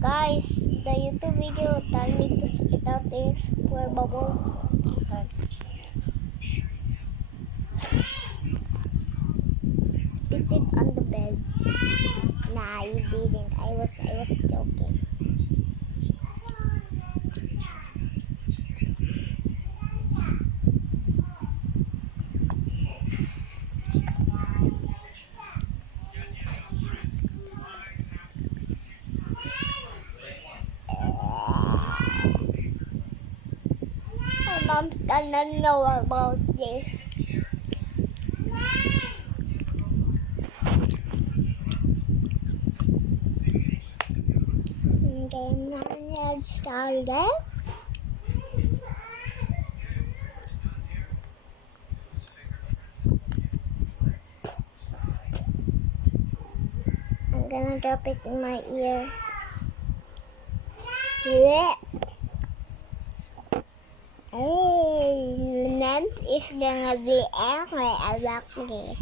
Guys, the YouTube video tell me to spit out this for bubble. Spit it on the bed. Nah, you didn't. I was joking. My mom doesn't know about this. Game not started. I'm gonna drop it in my ear. Yeah. Name is gonna be angry about me.